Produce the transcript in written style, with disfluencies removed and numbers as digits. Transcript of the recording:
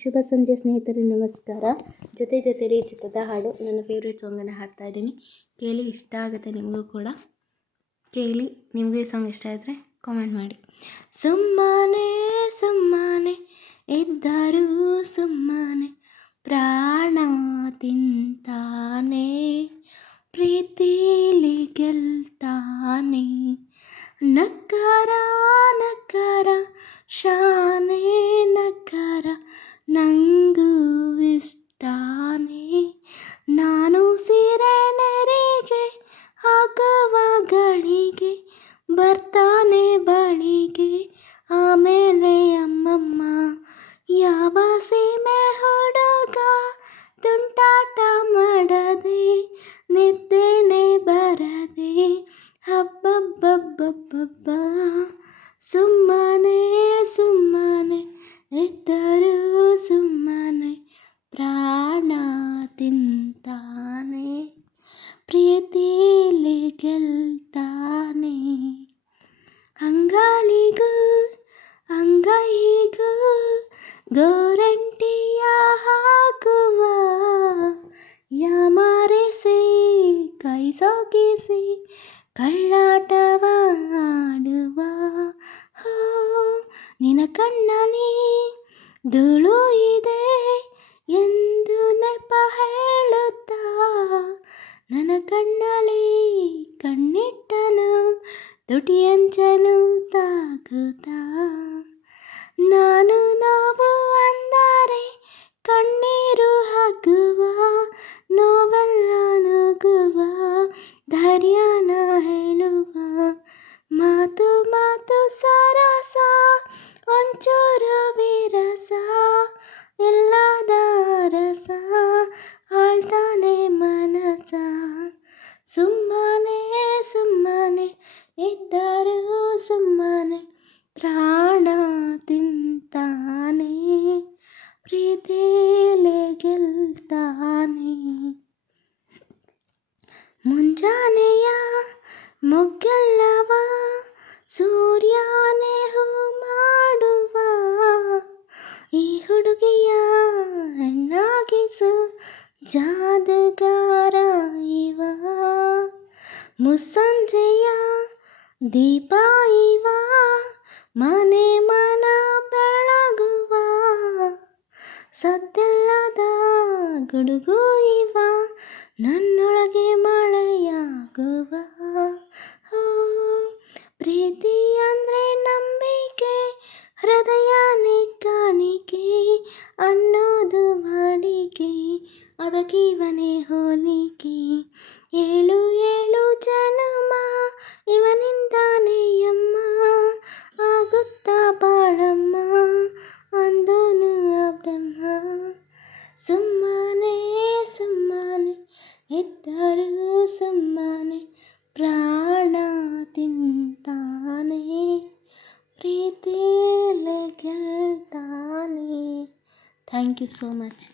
ಶುಭ ಸಂಜೆ ಸ್ನೇಹಿತರೆ, ನಮಸ್ಕಾರ. ಜೊತೆಲಿ ಚಿತ್ರದ ಹಾಡು, ನನ್ನ ಫೇವ್ರೇಟ್ ಸಾಂಗನ್ನು ಹಾಡ್ತಾ ಇದ್ದೀನಿ. ಕೇಳಿ, ಇಷ್ಟ ಆಗುತ್ತೆ ನಿಮಗೂ ಕೂಡ. ಕೇಳಿ, ನಿಮಗೂ ಈ ಸಾಂಗ್ ಇಷ್ಟ ಆದರೆ ಕಾಮೆಂಟ್ ಮಾಡಿ. ಸುಮ್ಮನೆ ಇದ್ದರೂ ಸುಮ್ಮನೆ ಪ್ರಾಣ ತಿಂತಾನೆ, ಪ್ರೀತಿಲಿ ಗೆಲ್ತಾನೆ. ನಕ್ಕರ ಶಾನೆ ನಕ್ಕರ ನಂಗೂ ಇಷ್ಟಾನೆ. ನಾನು ಸೀರೆ ನೆರಿಗೆ ಹಾಕುವ ಗಳಿಗೆ ಬರ್ತಾನೆ ಬಳಿಗೆ. ಆಮೇಲೆ ಅಮ್ಮಮ್ಮ ಯಾವ ಸೀಮೆ ಹುಡುಗ ತುಂಟಾಟ ಮಾಡದೆ ನಿದ್ದೇನೆ ಬರದೆ. ಹಬ್ಬಬ್ಬಬ್ಬಬ್ಬ ಸುಮ್ಮನೆ ಇದ್ದರೂ ಸುಮ್ಮನೆ ಪ್ರಾಣ ತಿಂತಾನೆ, ಪ್ರೀತಿಲಿ ಗೆಲ್ತಾನೆ. ಅಂಗಾಲಿಗೂ ಅಂಗೈಗೂ ಗೋರಂಟಿಯ ಹಾಕುವ, ಯಾಮಾರಿಸಿ ಕೈ ಸೋಕಿಸಿ ಕಳ್ಳಾಟವ ಆಡುವ. ನಿನ್ನ ಕಣ್ಣಲ್ಲಿ ಧೂಳು ಇದೆ ಎಂದು ನೆಪ ಹೇಳುತ್ತಾ, ನನ್ನ ಕಣ್ಣಲ್ಲಿ ಕಣ್ಣಿಟ್ಟನು ತುಟಿಯಂಚಲು ತಾಗುತ್ತಾ. ನಾವು ಅಂದರೆ ಕಣ್ಣೀರು ಹಾಕುವ, ನೋವೆಲ್ಲ ನುಗ್ಗುವ, ಧೈರ್ಯನ ಹೇಳುವ. ಮಾತು ಸರಸ, ಒಂಚೂರು ವಿರಸ, ಎಲ್ಲದ ರಸ ಆಳ್ತಾನೆ ಮನಸ. ಸುಮ್ಮನೆ ಇದ್ದರೂ ಸುಮ್ಮನೆ ಪ್ರಾಣ ತಿಂತಾನೆ, ಪ್ರೀತಿಲಿ ಗೆಲ್ತಾನೆ. ಮುಂಜಾನೆಯ ಮೊಗ್ಗೆಲ್ಲವ ಸೂರ್ಯನೇ ಹೂ ಮಾಡುವ, ಈ ಹುಡುಗಿಯ ಹೆಣ್ಣಾಗಿಸು ಜಾದುಗಾರ ಇವ. ಮುಸ್ಸಂಜೆಯ ದೀಪ ಇವ, ಮನೆ ಮನ ಬೆಳಗುವ, ಸದ್ದಿಲ್ಲದ ಗುಡುಗು ಇವ, ನನ್ನೊಳಗೆ ಮಳೆಯಾಗುವ. ಪ್ರೀತಿ ಅಂದ್ರೆ ನಂಬಿಕೆ, ಹೃದಯನೇ ಕಾಣಿಕೆ ಅನ್ನೋದು ವಾಡಿಕೆ, ಅದಕ್ಕಿವನೇ ಹೋಲಿಕೆ. ಏಳು ಜನುಮ ಇವನಿಂದಾನೇ ಅಮ್ಮ, ಆಗುತ್ತಾ ಬಾಳಮ್ಮ ಅಂದೋನು ಆ ಬ್ರಹ್ಮ. ಸುಮ್ಮನೆ ಇದ್ದರೂ ಸುಮ್ಮನೆ ಪ್ರಾಣ ತಿಂತಾನೆ, ಪ್ರೀತಿಲಿ ಗೆಲ್ತಾನೆ. Thank you so much.